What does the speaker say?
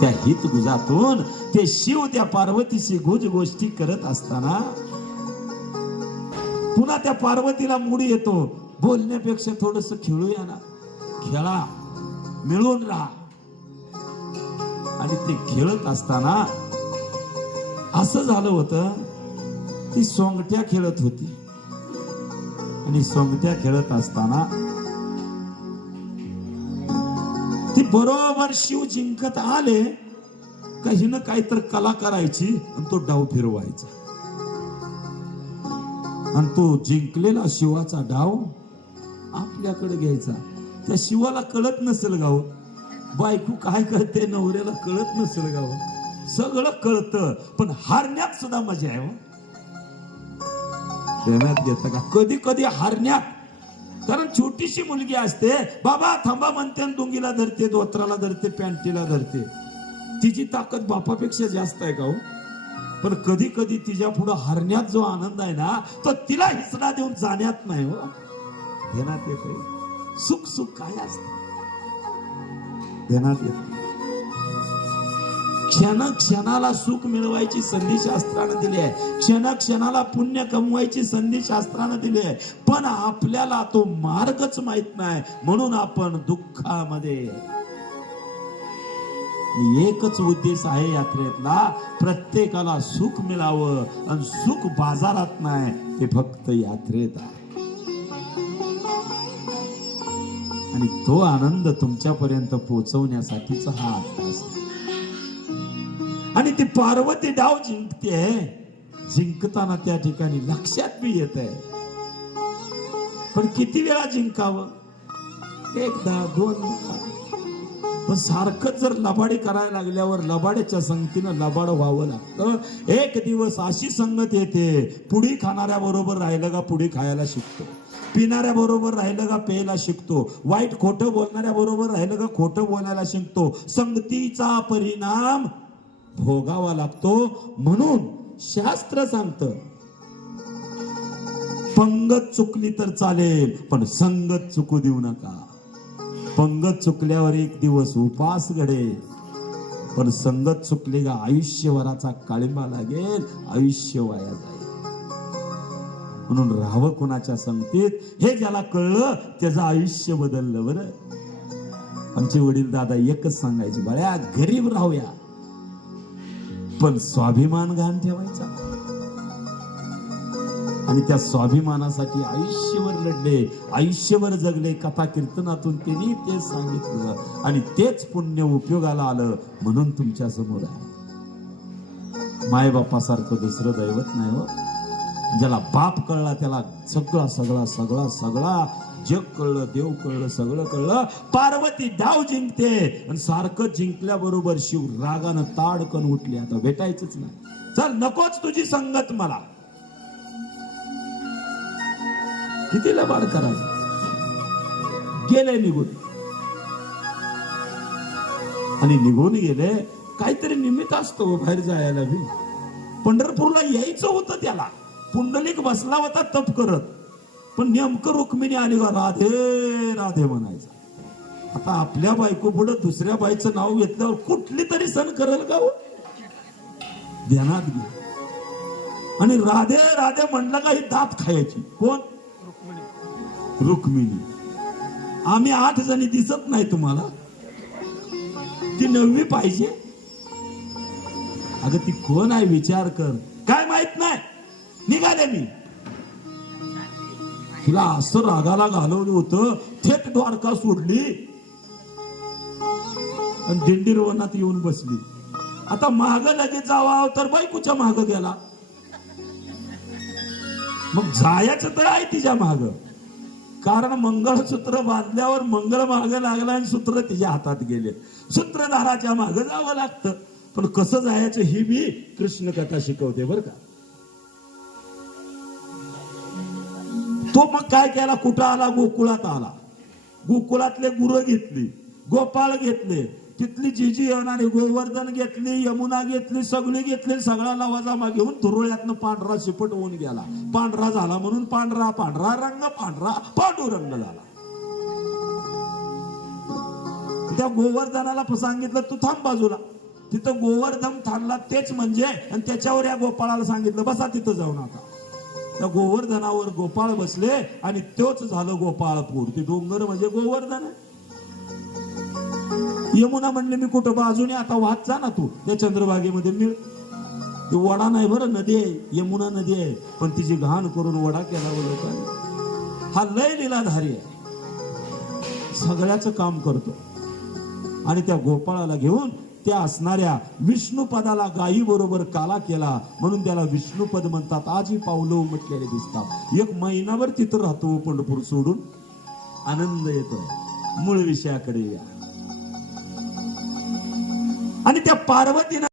त्या हित गुजातून ते शिव त्या पार्वतीशी गुज गोष्टी करत असताना पुन्हा त्या पार्वतीला मूड येतो, बोलण्यापेक्षा थोडस खेळूया ना, खेळा, मिळून राहा. आणि ते खेळत असताना असं झालं होतं, ती सोंगट्या खेळत होती आणि सोंगट्या खेळत असताना ती बरोबर शिव जिंकत आले का हिनं काहीतरी कला करायची आणि तो डाव फिरवायचा आणि तो जिंकलेला शिवाचा डाव आपल्याकडे घ्यायचा. त्या शिवाला कळत नसेल गाव, बायको काय करते नवऱ्याला कळत नसेल गाव, सगळं कळतं, पण हारण्यात सुद्धा मजा आहे. ध्यानात घेता का? कधी कधी हारण्यात, कारण छोटीशी मुलगी असते, बाबा थांबा म्हणते, डोंगीला धरते, धोत्राला धरते, पॅन्टीला धरते. तिची ताकद बापापेक्षा जास्त आहे का हो? पण कधी कधी तिच्या पुढे हारण्यात जो आनंद आहे ना, तो तिला हिसडा देऊन जाण्यात नाही हो. ध्यानात येते सुख सुख काय असत, ध्यानात येत. क्षण क्षणाला सुख मिळवायची संधी शास्त्रानं दिली आहे, क्षण क्षणाला पुण्य कमवायची संधी शास्त्रानं दिली आहे, पण आपल्याला तो मार्गच माहित नाही, म्हणून आपण दुःखामध्ये. एकच उद्देश आहे यात्रेतला, प्रत्येकाला सुख मिळावं, आणि सुख बाजारात नाही, ते फक्त यात्रेत आहे. आणि तो आनंद तुमच्यापर्यंत पोहोचवण्यासाठीचा हा अभ्यास आहे. आणि ती पार्वती डाव जिंकते, जिंकताना त्या ठिकाणी लक्षात बी येत आहे, पण किती वेळा जिंकावं, एकदा दोनदा, पण सारखं जर लबाडी करायला लागल्यावर लबाड्याच्या संगतीनं लबाड व्हावं लागतं. एक दिवस अशी संगत येते, पुडी खाणाऱ्या बरोबर राहिलं का पुडी खायला शिकतो, पिणाऱ्या बरोबर राहिलं का प्यायला शिकतो, वाईट खोटं बोलणाऱ्या बरोबर राहिलं का खोटं बोलायला शिकतो. संगतीचा परिणाम भोगावा लागतो. म्हणून शास्त्र सांगतं, पंगत चुकली तर चालेल, पण संगत चुकू देऊ नका. पंगत चुकल्यावर एक दिवस उपास घडेल, पण संगत चुकली का आयुष्यभराचा काळिंबा लागेल, आयुष्य वाया जाईल. म्हणून राहावं कोणाच्या संगतीत, हे ज्याला कळलं त्याचं आयुष्य बदललं. बरं, आमचे वडील दादा एकच सांगायचे, बळ्या गरीब राहूया, पण स्वाभिमान घाण ठेवायचा. आणि त्या स्वाभिमानासाठी आयुष्यभर लढले, आयुष्यभर जगले. कथा कीर्तनातून त्यांनी तेच सांगितलं, आणि तेच पुण्य उपयोगाला आलं, म्हणून तुमच्या समोर आहे. मायबापासारखं दुसरं दैवत नाही हो. ज्याला बाप कळला त्याला सगळा सगळा सगळा सगळा जग कळलं, देव कळलं, सगळं कळलं. पार्वती डाव जिंकते, आणि सारखं जिंकल्याबरोबर शिव रागानं ताडकन उठले, आता भेटायचंच नाही, चल नकोच तुझी संगत मला. किती लबाड करायचं, गेले निघून. आणि निघून गेले, काहीतरी निमित्त असतो बाहेर जायला बी. पंढरपूरला यायचं होतं त्याला, पुंडलिक बसला होता तप करत, पण नेमकं रुक्मिणी आली का राधे राधे म्हणायचं. आता आपल्या बायको पुढे दुसऱ्या बाईचं नाव घेतल्यावर कुठली तरी सण करेल का हो? ध्यानात घे. आणि राधे राधे म्हणलं का ही दात खायची. कोण? रुक्मिणी. आम्ही 8 जणी दिसत नाही तुम्हाला, ती 9वी पाहिजे. अगं ती कोण आहे विचार कर, काय माहित नाही. निघाले मी, तिला असं रागाला घालवलं होतं, थेट द्वारका सोडली आणि दिंडीरवनात येऊन बसली. आता माग लगेच जावा तर बायकोच्या माग गेला. मग जायचं तर आहे तिच्या माग, कारण मंगळसूत्र बांधल्यावर मंगळ माग लागला आणि सूत्र तिच्या हातात गेले. सूत्रधाराच्या माग जावं लागतं. पण कसं जायचं ही बी कृष्ण कथा शिकवते बर का. तो मग काय केला, कुठं आला, गोकुळात आला. गोकुळातले गुरं घेतली, गोपाळ घेतले, तिथली जीजी येणारी गोवर्धन घेतली, यमुना घेतली, सगळी घेतली. सगळा लवाजामा घेऊन धुरोळ्यातनं पांढरा शिपट होऊन गेला. पांढरा झाला म्हणून पांढरा, पांढरा रंग, पांढरा पांडुरंग झाला. त्या गोवर्धनाला सांगितलं तू थांब बाजूला, तिथं गोवर्धन थांबला तेच म्हणजे, आणि त्याच्यावर या गोपाळाला सांगितलं बसा तिथं जाऊन. आता त्या गोवर्धनावर गोपाळ बसले आणि तोच झालं गोपाळपूर. ते डोंगर म्हणजे गोवर्धन आहे. यमुना म्हणले मी कुठं बाजूने, आता वाहत जा ना तू त्या चंद्रभागेमध्ये मिळ. ती वडा नाही बरं, नदी आहे, यमुना नदी आहे, पण तिची घाण करून वडा केला लोकांनी. हा लय लीलाधारी आहे, सगळ्याचं काम करतो. आणि त्या गोपाळाला घेऊन त्या असणाऱ्या विष्णुपदाला गायी बरोबर काला केला, म्हणून त्याला विष्णुपद म्हणतात. आजही पावलं उमटलेले दिसतात. एक महिनाभर तिथं राहतो पंढरपूर सोडून, आनंद येतो. मूळ विषयाकडे या. आणि त्या पार्वतीनं